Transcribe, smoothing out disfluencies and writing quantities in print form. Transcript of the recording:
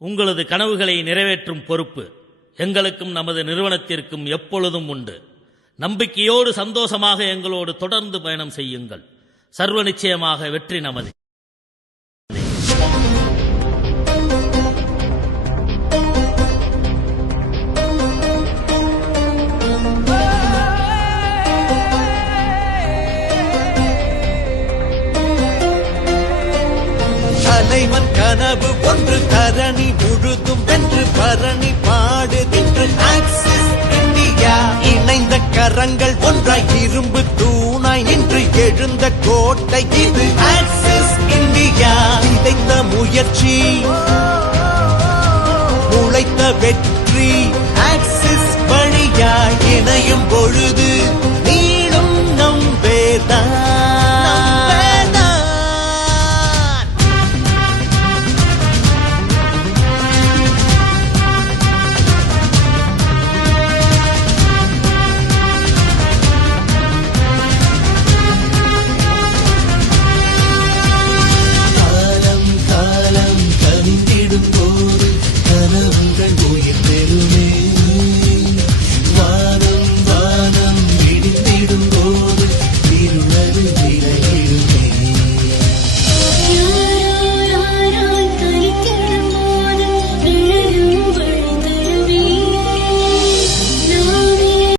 உங்களது கனவுகளை நிறைவேற்றும் பொறுப்பு எங்களுக்கும் நமது நிறுவனத்திற்கும் எப்பொழுதும் உண்டு. நம்பிக்கையோடு சந்தோஷமாக எங்களோடு தொடர்ந்து பயணம் செய்யுங்கள். சர்வ நிச்சயமாக வெற்றி நமது. தலைவன் கனவு ஒன்று தரணி முழுதும் வென்று பரணி பாடுகின்ற ஆக்சிஸ் இந்தியா. இணைந்த கரங்கள் ஒன்றாய் இரும்பு தூணாய் நின்று எழுந்த கோட்டை இது ஆக்சிஸ் இந்தியா. இணைந்த முயற்சி